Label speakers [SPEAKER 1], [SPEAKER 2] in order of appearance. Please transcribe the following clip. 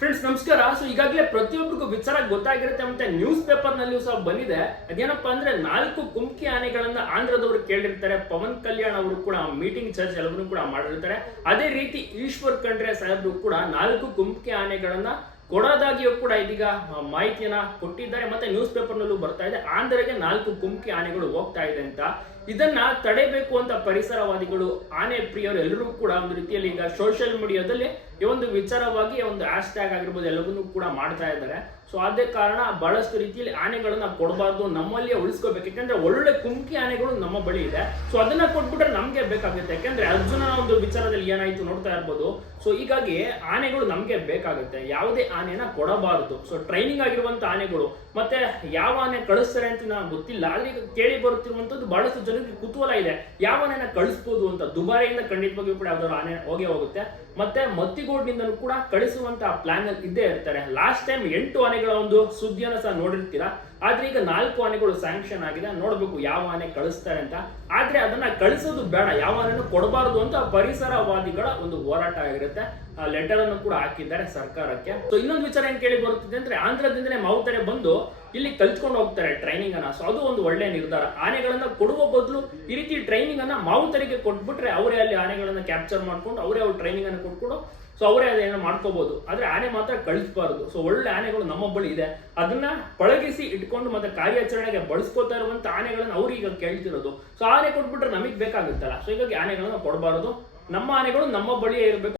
[SPEAKER 1] Friends ನಮಸ್ಕಾರ. So ಈಗಾಗಲೇ ಪ್ರತಿಯೊಬ್ಬರಿಗೂ ವಿಚಾರ ಗೊತ್ತಾಗಿರುತ್ತೆ ಮತ್ತೆ ನ್ಯೂಸ್ ಪೇಪರ್ ನಲ್ಲಿಯೂ ಸಹ ಬಂದಿದೆ. ಅದೇನಪ್ಪ ಅಂದ್ರೆ ನಾಲ್ಕು ಕುಮ್ಕಿ ಆನೆಗಳನ್ನ ಆಂಧ್ರದವರು ಕೇಳಿರ್ತಾರೆ. ಪವನ್ ಕಲ್ಯಾಣ್ ಅವರು ಕೂಡ ಮೀಟಿಂಗ್ ಚರ್ಚ್ ಎಲ್ಲವನ್ನೂ ಕೂಡ ಮಾಡಿರ್ತಾರೆ. ಅದೇ ರೀತಿ ಈಶ್ವರ್ ಖಂಡ್ರೆ ಸಾಹೇಬ್ರು ಕೂಡ ನಾಲ್ಕು ಕುಮ್ಕಿ ಆನೆಗಳನ್ನ ಕೊಡೋದಾಗಿಯೂ ಕೂಡ ಇದೀಗ ಮಾಹಿತಿಯನ್ನ ಕೊಟ್ಟಿದ್ದಾರೆ. ಮತ್ತೆ ನ್ಯೂಸ್ ಪೇಪರ್ ನಲ್ಲೂ ಬರ್ತಾ ಇದೆ. ಆಂಧ್ರಗೆ ನಾಲ್ಕು ಕುಮ್ಕಿ ಆನೆಗಳು ಹೋಗ್ತಾ ಇದೆ ಅಂತ. ಇದನ್ನ ತಡೆಬೇಕು ಅಂತ ಪರಿಸರವಾದಿಗಳು, ಆನೆ ಪ್ರಿಯರು ಎಲ್ಲರೂ ಕೂಡ ಒಂದು ರೀತಿಯಲ್ಲಿ ಈಗ ಸೋಷಿಯಲ್ ಮೀಡಿಯಾದಲ್ಲಿ ಈ ಒಂದು ವಿಚಾರವಾಗಿ ಒಂದು ಹ್ಯಾಶ್ ಟ್ಯಾಗ್ ಆಗಿರ್ಬೋದು ಎಲ್ಲವನ್ನೂ ಕೂಡ ಮಾಡ್ತಾ ಇದ್ದಾರೆ. ಸೊ ಅದೇ ಕಾರಣ ಬಹಳಷ್ಟು ರೀತಿಯಲ್ಲಿ ಆನೆಗಳನ್ನ ಕೊಡಬಾರ್ದು ನಮ್ಮಲ್ಲಿ ಉಳಿಸ್ಕೋಬೇಕು. ಯಾಕಂದ್ರೆ ಒಳ್ಳೆ ಕುಮ್ಕಿ ಆನೆಗಳು ನಮ್ಮ ಬಳಿ ಇದೆ. ಸೊ ಅದನ್ನ ಕೊಟ್ಬಿಟ್ರೆ ನಮ್ಗೆ ಬೇಕಾಗುತ್ತೆ. ಯಾಕಂದ್ರೆ ಅರ್ಜುನ ಒಂದು ವಿಚಾರದಲ್ಲಿ ಏನಾಯ್ತು ನೋಡ್ತಾ ಇರ್ಬೋದು. ಸೊ ಹೀಗಾಗಿ ಆನೆಗಳು ನಮ್ಗೆ ಬೇಕಾಗುತ್ತೆ. ಯಾವುದೇ ಆನೆನ ಕೊಡಬಾರದು. ಸೊ ಟ್ರೈನಿಂಗ್ ಆಗಿರುವಂತ ಆನೆಗಳು. ಮತ್ತೆ ಯಾವ ಆನೆ ಕಳಿಸ್ತಾರೆ ಅಂತ ನಾವು ಗೊತ್ತಿಲ್ಲ. ಆದ್ರೆ ಈಗ ಕೇಳಿ ಬರುತ್ತಿರುವಂತದ್ದು ಬಹಳಷ್ಟು ಜನರಿಗೆ ಕುತೂಹಲ ಇದೆ. ಯಾವ ಆನೆನ ಕಳಿಸ್ಬೋದು ಅಂತ ದುಬಾರಿಯಿಂದ ಖಂಡಿತವಾಗಿಯೂ ಕೂಡ ಯಾವ್ದಾದ್ರು ಆನೆ ಹೋಗೇ ಹೋಗುತ್ತೆ. ಮತ್ತೆ ಮತ್ತಿಗೋಡ್ನಿಂದಲೂ ಕೂಡ ಕಳಿಸುವಂತ ಪ್ಲಾನ್ ಇದ್ದೇ ಇರ್ತಾರೆ. ಲಾಸ್ಟ್ ಟೈಮ್ ಎಂಟು ಆನೆಗಳ ಒಂದು ಸುದ್ದಿಯನ್ನು ಸಹ ನೋಡಿರ್ತೀರಾ? ಆದ್ರೆ ಈಗ ನಾಲ್ಕು ಆನೆಗಳು ಸ್ಯಾಂಕ್ಷನ್ ಆಗಿದೆ. ನೋಡ್ಬೇಕು ಯಾವ ಆನೆ ಕಳಿಸ್ತಾರೆ ಅಂತ. ಆದ್ರೆ ಅದನ್ನ ಕಳಿಸೋದು ಬೇಡ. ಯಾವ ಆನೆನೂ ಕೊಡಬಾರದು ಅಂತ ಪರಿಸರವಾದಿಗಳ ಒಂದು ಹೋರಾಟ ಆಗಿರುತ್ತೆ. ಲೆಟರ್ ಅನ್ನು ಕೂಡ ಹಾಕಿದ್ದಾರೆ ಸರ್ಕಾರಕ್ಕೆ. ಸೊ ಇನ್ನೊಂದು ವಿಚಾರ ಏನ್ ಕೇಳಿ ಬರುತ್ತಿದೆ ಅಂದ್ರೆ ಆಂಧ್ರದಿಂದಲೇ ಮಾವುತರೆ ಬಂದು ಇಲ್ಲಿ ಕಲ್ತ್ಕೊಂಡು ಹೋಗ್ತಾರೆ ಟ್ರೈನಿಂಗ್ ಅನ್ನ. ಸೊ ಅದು ಒಂದು ಒಳ್ಳೆ ನಿರ್ಧಾರ. ಆನೆಗಳನ್ನ ಕೊಡುವ ಬದಲು ಈ ರೀತಿ ಟ್ರೈನಿಂಗ್ ಅನ್ನ ಮಾವುತರಿಗೆ ಕೊಟ್ಬಿಟ್ರೆ ಅವರೇ ಅಲ್ಲಿ ಆನೆಗಳನ್ನ ಕ್ಯಾಪ್ಚರ್ ಮಾಡ್ಕೊಂಡು ಅವರೇ ಅವ್ರ ಟ್ರೈನಿಂಗ್ ಅನ್ನು ಕೊಟ್ಕೊಂಡು ಸೊ ಅವರೇ ಅದೇನೋ ಮಾಡ್ಕೋಬಹುದು ಆದ್ರೆ ಆನೆ ಮಾತ್ರ ಕಳಿಸಬಾರದು. ಸೊ ಒಳ್ಳೆ ಆನೆಗಳು ನಮ್ಮ ಬಳಿ ಇದೆ. ಅದನ್ನ ಪಳಗಿಸಿ ಇಟ್ಕೊಂಡು ಮತ್ತೆ ಕಾರ್ಯಾಚರಣೆಗೆ ಬಳಸ್ಕೋತಾ ಇರುವಂತ ಆನೆಗಳನ್ನ ಅವ್ರೀಗ ಕೇಳ್ತಿರೋದು. ಸೊ ಆನೆ ಕೊಟ್ಬಿಟ್ರೆ ನಮಗ್ ಬೇಕಾಗುತ್ತಲ್ಲ. ಸೊ ಹೀಗಾಗಿ ಆನೆಗಳನ್ನ ಕೊಡಬಾರದು. ನಮ್ಮ ಆನೆಗಳು ನಮ್ಮ ಬಳಿಯೇ ಇರಬೇಕು.